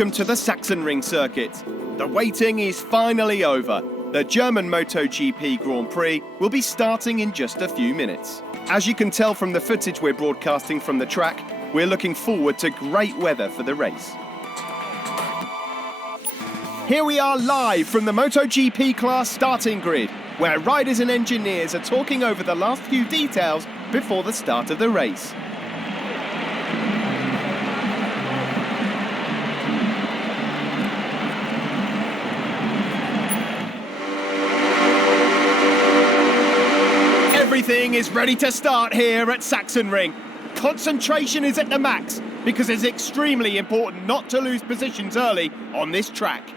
welcome to the Sachsenring circuit. The waiting is finally over. The German Motogp Grand Prix will be starting in just a few minutes. As you can tell from the footage we're broadcasting from the track, we're looking forward to great weather for the race. Here we are live from the Motogp class starting grid, where riders and engineers are talking over the last few details before the start of the race. Everything is ready to start here at Sachsenring. Concentration is at the max because it's extremely important not to lose positions early on this track.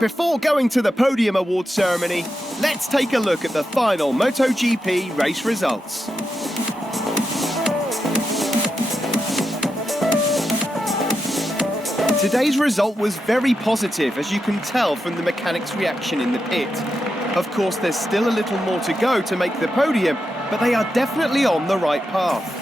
Before going to the podium award ceremony, let's take a look at the final MotoGP race results. Today's result was very positive, as you can tell from the mechanics' reaction in the pit. Of course, there's still a little more to go to make the podium, but they are definitely on the right path.